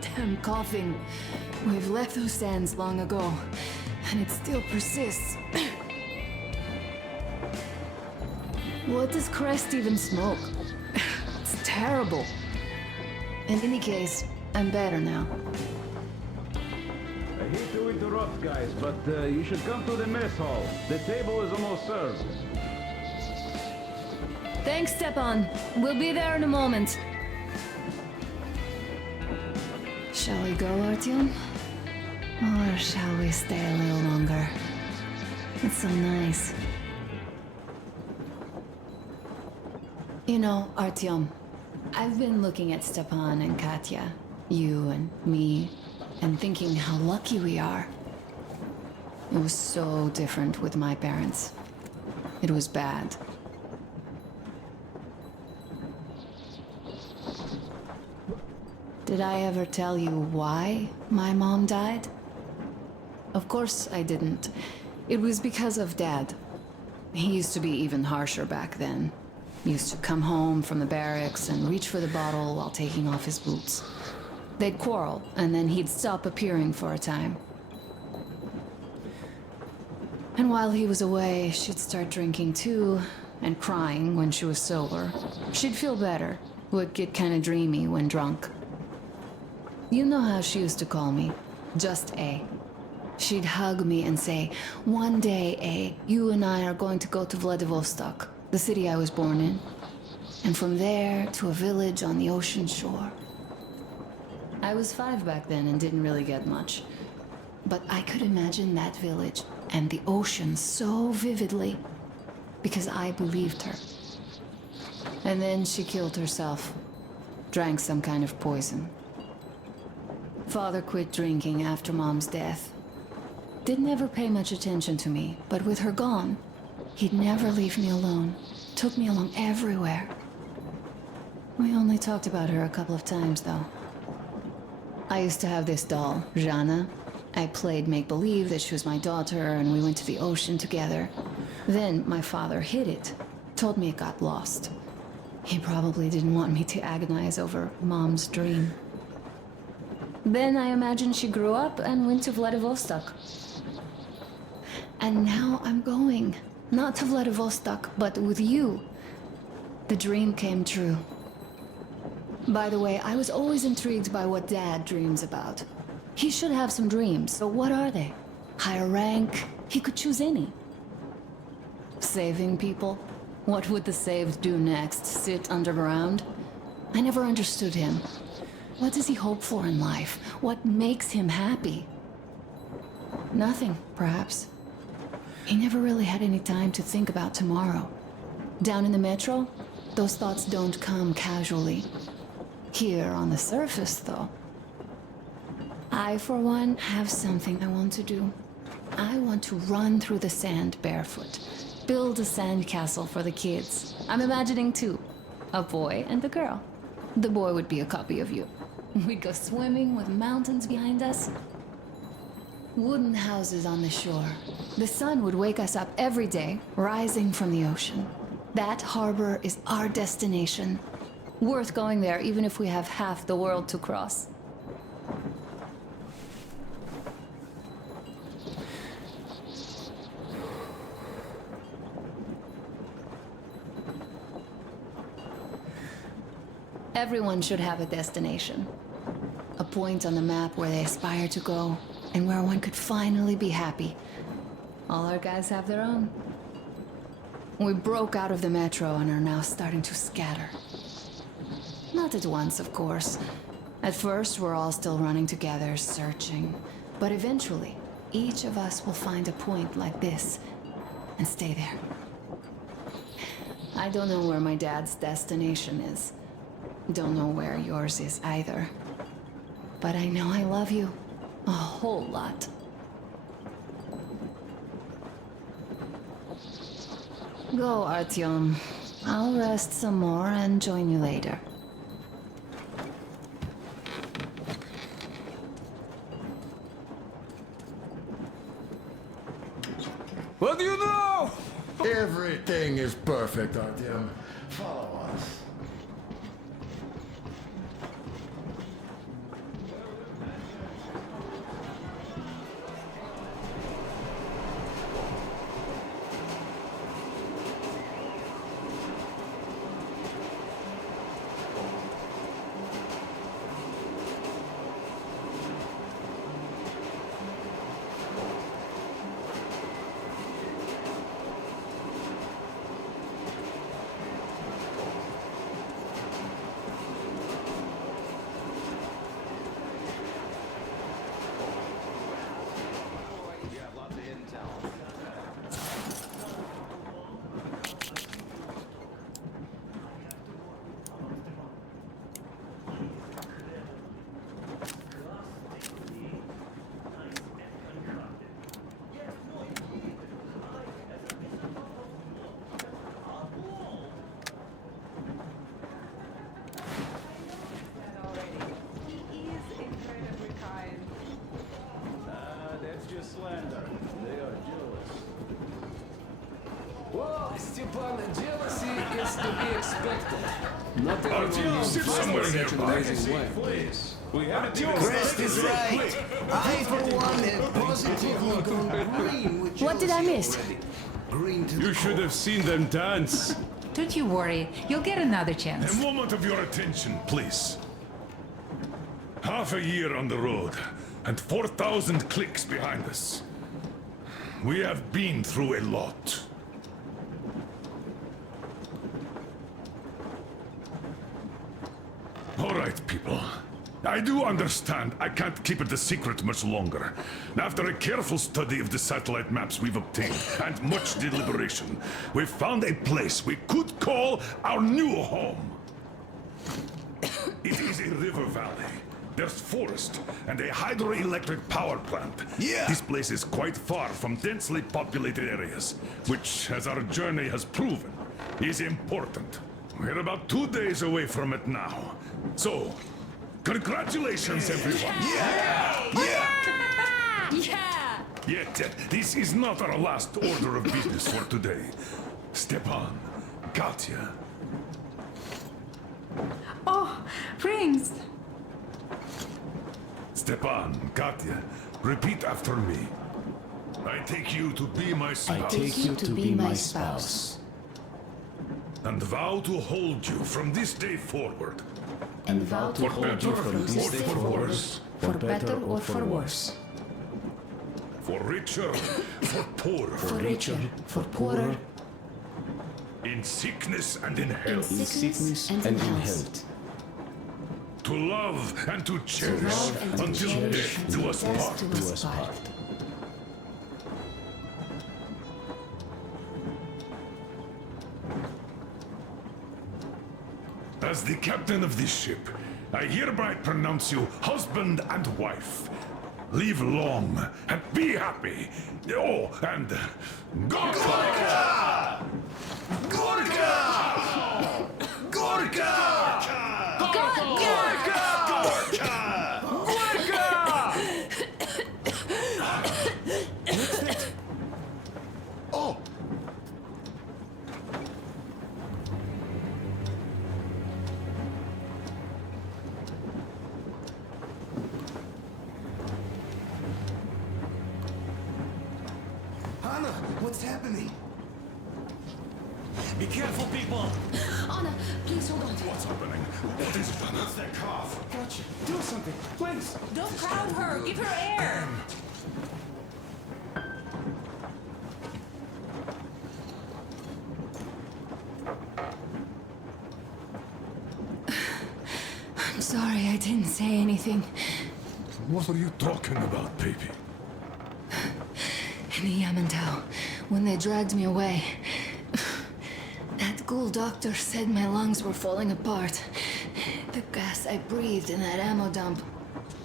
Damn coughing. We've left those sands long ago, and it still persists. What does Crest even smoke? It's terrible. In any case, I'm better now. I hate to interrupt, guys, but you should come to the mess hall. The table is almost served. Thanks, Stepan. We'll be there in a moment. Shall we go, Artyom? Or shall we stay a little longer? It's so nice. You know, Artyom, I've been looking at Stepan and Katya, you and me, and thinking how lucky we are. It was so different with my parents. It was bad. Did I ever tell you why my mom died? Of course I didn't. It was because of Dad. He used to be even harsher back then. He used to come home from the barracks and reach for the bottle while taking off his boots. They'd quarrel, and then he'd stop appearing for a time. And while he was away, she'd start drinking too, and crying when she was sober. She'd feel better, would get kinda dreamy when drunk. You know how she used to call me? Just A. She'd hug me and say, "One day, A, you and I are going to go to Vladivostok, the city I was born in. And from there to a village on the ocean shore." I was 5 back then and didn't really get much. But I could imagine that village and the ocean so vividly because I believed her. And then she killed herself. Drank some kind of poison. Father quit drinking after Mom's death. Didn't ever pay much attention to me, but with her gone, he'd never leave me alone. Took me along everywhere. We only talked about her a couple of times, though. I used to have this doll, Jana. I played make-believe that she was my daughter, and we went to the ocean together. Then my father hid it. Told me it got lost. He probably didn't want me to agonize over Mom's dream. Then I imagine she grew up and went to Vladivostok. And now I'm going. Not to Vladivostok, but with you. The dream came true. By the way, I was always intrigued by what Dad dreams about. He should have some dreams, but what are they? Higher rank? He could choose any. Saving people? What would the saved do next? Sit underground? I never understood him. What does he hope for in life? What makes him happy? Nothing, perhaps. He never really had any time to think about tomorrow. Down in the metro, those thoughts don't come casually. Here on the surface, though. I, for one, have something I want to do. I want to run through the sand barefoot. Build a sand castle for the kids. I'm imagining two. A boy and a girl. The boy would be a copy of you. We'd go swimming with mountains behind us. Wooden houses on the shore. The sun would wake us up every day, rising from the ocean. That harbor is our destination. Worth going there even if we have half the world to cross. Everyone should have a destination. A point on the map where they aspire to go, and where one could finally be happy. All our guys have their own. We broke out of the metro and are now starting to scatter. Not at once, of course. At first, we're all still running together, searching. But eventually, each of us will find a point like this, and stay there. I don't know where my dad's destination is. Don't know where yours is either. But I know I love you. A whole lot. Go, Artyom. I'll rest some more and join you later. What do you know? Everything is perfect, Artyom. Follow us. Well, jealousy is to be expected. Not everyone is sit blessed somewhere in such an nearby. amazing way. Please. We haven't even Crest started is yet. right. I, for one, have positively gone green with What did I jealousy miss? already. Green to You the should have seen them dance. Don't you worry, you'll get another chance. A moment of your attention, please. Half a year on the road, and 4,000 clicks behind us. We have been through a lot. All right, people. I do understand I can't keep it a secret much longer. After a careful study of the satellite maps we've obtained, and much deliberation, we've found a place we could call our new home. It is a river valley. There's forest and a hydroelectric power plant. Yeah. This place is quite far from densely populated areas, which, as our journey has proven, is important. We're about 2 days away from it now. So, congratulations, everyone. Yet, this is not our last order of business for today. Stepan, Katya, Oh, rings! Stepan, Katya, repeat after me. I take you to be my spouse. Take you to be my spouse. And vow to hold you from this day forward. And vow to For hold better you from this or day for forward, worse. for better or for worse, For richer, for poorer. for richer, for poorer, In sickness and in in health. sickness and in health, To love and to to cherish love and to until cherish death do us until part. death do us part. As the captain of this ship, I hereby pronounce you husband and wife. Live long and be happy. Oh, and Gorka! Gorka! Oh! Anna, what's happening? Be careful, people! Anna, please hold on. what's happening? What is it, Anna? That cough! Gotcha. Do something, please. Don't crowd her, give her air! I'm sorry I didn't say anything. What are you talking about, baby? In the Yamantau, when they dragged me away, that ghoul doctor said my lungs were falling apart. The gas I breathed in that ammo dump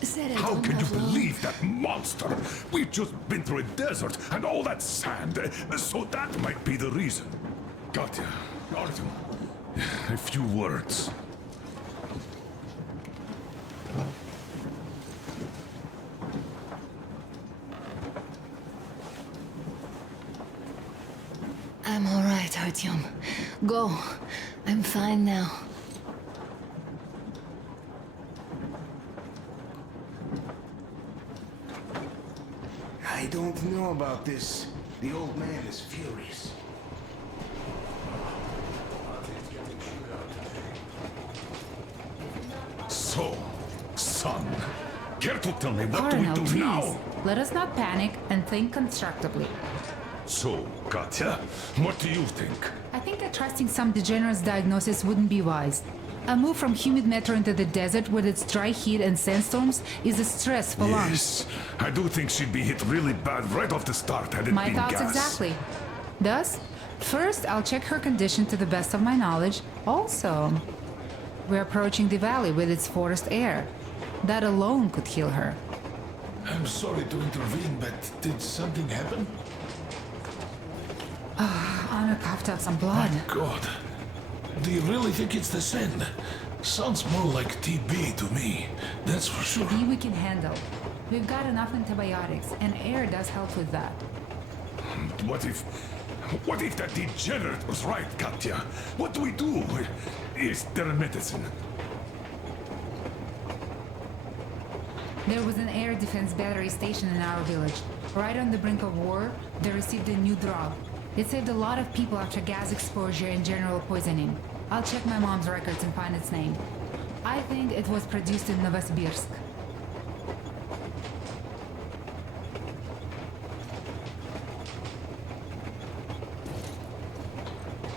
said I How don't can you have lung. believe that monster? We've just been through a desert and all that sand, so that might be the reason. Katya, Artyom, a few words. I'm all right, Artyom. Go. I'm fine now. I don't know about this. The old man is furious. So, son, care to tell me what Arnold, do we do please. now? Let us not panic and think constructively. So, Katya, what do you think? I think that trusting some degenerate's diagnosis wouldn't be wise. A move from humid metro into the desert with its dry heat and sandstorms is a stress for lungs. Yes, I do think she'd be hit really bad right off the start had it My been thoughts gas. exactly. Thus, first I'll check her condition to the best of my knowledge. Also, we're approaching the valley with its forest air. That alone could heal her. I'm sorry to intervene, but did something happen? Anna coughed out some blood. God. Do you really think it's the sand? Sounds more like TB to me, that's for sure. TB we can handle. We've got enough antibiotics, and air does help with that. What if... What if that degenerate was right, Katya? What do we do? Is there a medicine? There was an air defense battery station in our village. Right on the brink of war, they received a new drug. It saved a lot of people after gas exposure and general poisoning. I'll check my mom's records and find its name. I think it was produced in Novosibirsk.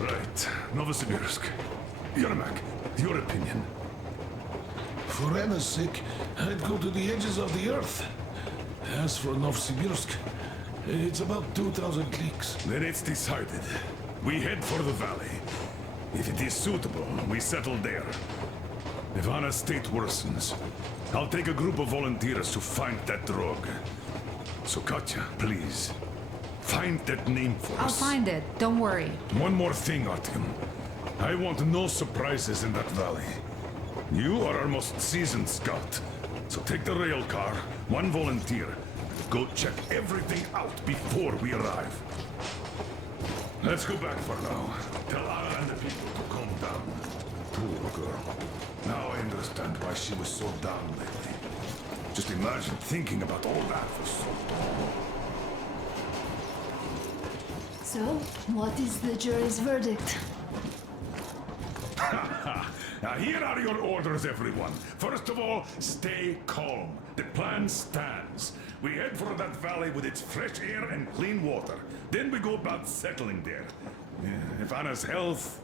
Right, Novosibirsk. Yermak, your opinion? For Anna's sake, I'd go to the edges of the earth. As for Novosibirsk, it's about 2,000 cliques. Then it's decided. We head for the valley. If it is suitable, we settle there. If Anna's state worsens, I'll take a group of volunteers to find that drug. So Katya, please, find that name for I'll us. find it, don't worry. One more thing, Artyom. I want no surprises in that valley. You are our most seasoned scout. So take the rail car, one volunteer. Go check everything out before we arrive. Let's go back for now. Tell Anna and the people to calm down. Poor girl. Now I understand why she was so down lately. Just imagine thinking about all that for so long. So, what is the jury's verdict? Now here are your orders, everyone. First of all, stay calm. The plan stands. We head for that valley with its fresh air and clean water. Then we go about settling there. If Anna's health...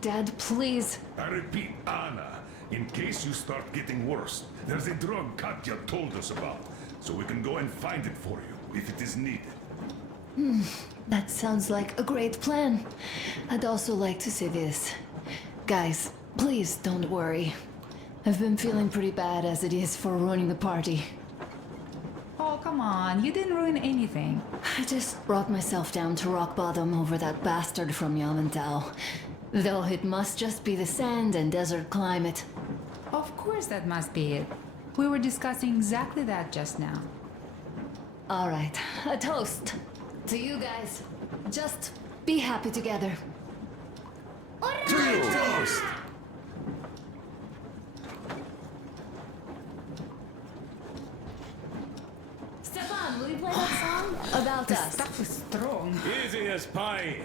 Dad, please. I repeat, Anna, in case you start getting worse, there's a drug Katya told us about. So we can go and find it for you, if it is needed. That sounds like a great plan. I'd also like to say this. Guys, please don't worry. I've been feeling pretty bad as it is for ruining the party. Oh, come on, you didn't ruin anything. I just brought myself down to rock bottom over that bastard from Yamantau. Though it must just be the sand and desert climate. Of course that must be it. We were discussing exactly that just now. All right, a toast to you guys. Just be happy together. Toast! Stefan, will you play that song? About The us. stuff is strong. Easy as pie.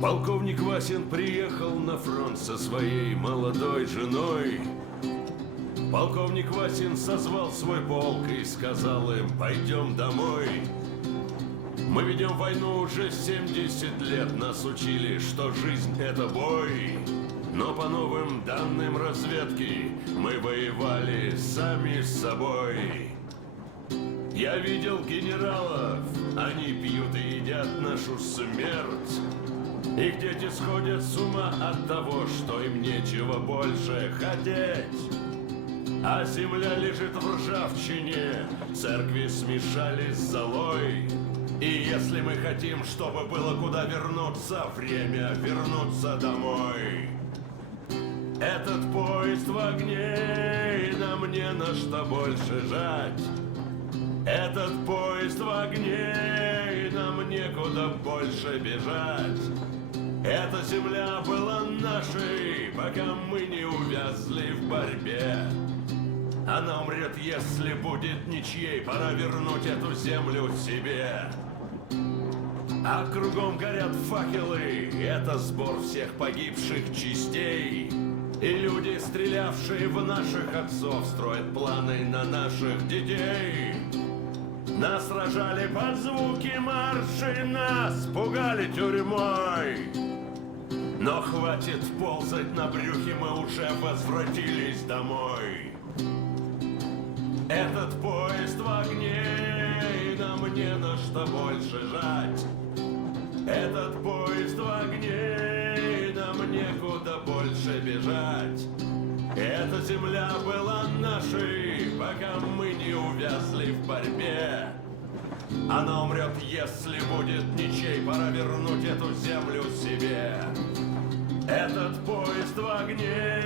Полковник Васин приехал на фронт со своей молодой женой. Полковник Васин созвал свой полк и сказал им: пойдем домой. Мы ведем войну уже 70 лет, нас учили, что жизнь это бой. Но по новым данным разведки мы воевали сами с собой. Я видел генералов, они пьют и едят нашу смерть. Их дети сходят с ума от того, что им нечего больше хотеть. А земля лежит в ржавчине, церкви смешались с золой. И если мы хотим, чтобы было куда вернуться, время вернуться домой. Этот поезд в огне, и нам не на что больше жать. Этот поезд в огне, и нам некуда больше бежать. Эта земля была нашей, пока мы не увязли в борьбе. Она умрет, если будет ничьей, пора вернуть эту землю себе. А кругом горят факелы, это сбор всех погибших частей. И люди, стрелявшие в наших отцов, строят планы на наших детей. Нас сражали под звуки маршей, нас пугали тюрьмой. Но хватит ползать на брюхе, мы уже возвратились домой. Этот поезд в огне, и нам не на что больше жать. Этот поезд в огне, и нам некуда больше бежать. Эта земля была нашей, пока мы не увязли в борьбе. Она умрет, если будет ничей, пора вернуть эту землю себе. Этот поезд в огне,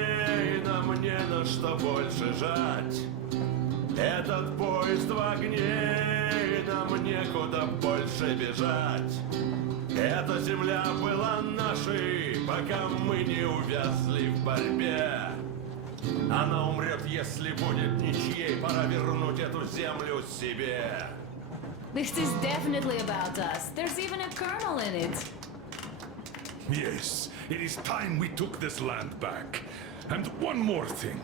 и нам не на что больше жать. Этот поезд в огне, и нам некуда больше бежать. Эта земля была нашей, пока мы не увязли в борьбе. Она умрет, если будет ничьей, пора вернуть эту землю себе. This is definitely about us. There's even a colonel in it. Yes, it is time we took this land back. And one more thing.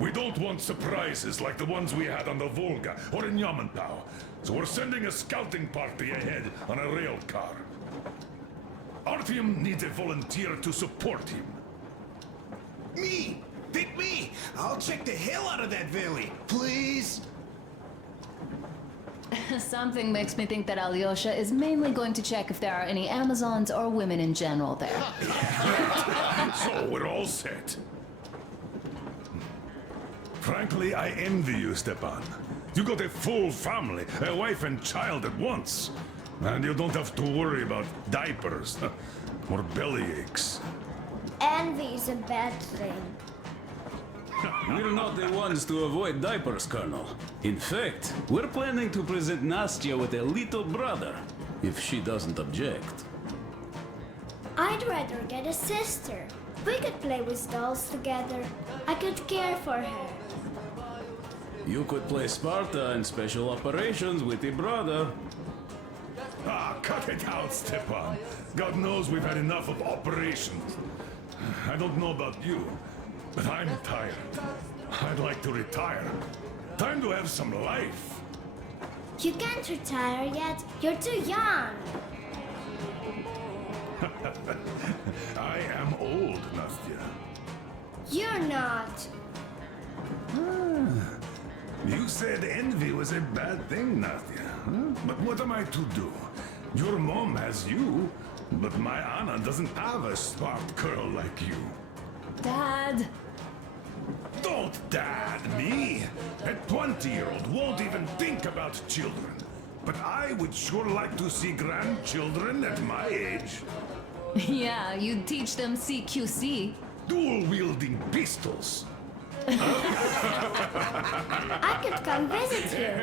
We don't want surprises like the ones we had on the Volga or in Yamantau. So we're sending a scouting party ahead on a rail car. Artyom needs a volunteer to support him. Me! Pick me! I'll check the hell out of that valley. Please? Something makes me think that Alyosha is mainly going to check if there are any Amazons or women in general there. So we're all set. Frankly, I envy you, Stepan. You got a full family, a wife and child at once. And you don't have to worry about diapers or belly aches. Envy is a bad thing. We're not the ones to avoid diapers, Colonel. In fact, we're planning to present Nastya with a little brother, if she doesn't object. I'd rather get a sister. We could play with dolls together. I could care for her. You could play Sparta in special operations with your brother. Ah, cut it out, Stepan. God knows we've had enough of operations. I don't know about you, but I'm tired. I'd like to retire. Time to have some life. You can't retire yet. You're too young. I am old, Nastya. You're not. You said envy was a bad thing, Nastya. Huh? But what am I to do? Your mom has you, but my Anna doesn't have a smart girl like you. Dad! Don't dad me! A 20-year-old won't even think about children. But I would sure like to see grandchildren at my age. Yeah, you'd teach them CQC. Dual-wielding pistols. I could come visit you.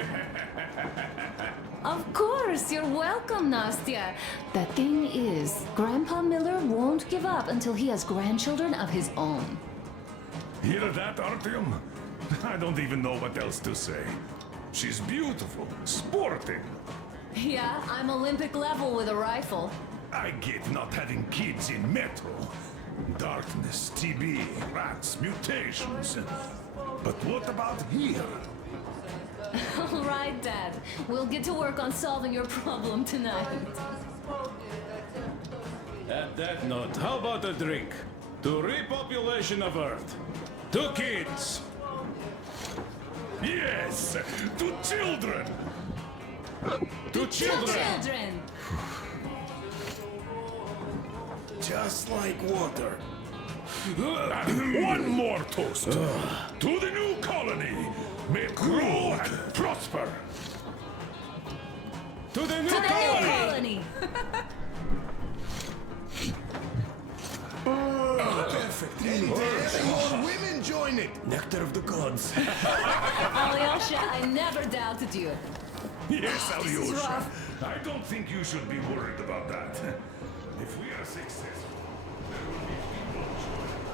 Of course, you're welcome, Nastya. The thing is, Grandpa Miller won't give up until he has grandchildren of his own. Hear that, Artyom? I don't even know what else to say. She's beautiful, sporting. Yeah, I'm Olympic level with a rifle. I get not having kids in Metro. Darkness, TB, rats, mutations. But what about here? All right, Dad. We'll get to work on solving your problem tonight. At that note, how about a drink? To repopulation of Earth. To kids. Yes, to children. To children. Children! Just like water. And one more toast. To the new colony. May it grow and prosper. To the new To the new colony! Perfect. And more women join it. Nectar of the gods. Alyosha, I never doubted you. Yes, This is Alyosha. rough. I don't think you should be worried about that. If we are successful, there will be people joining.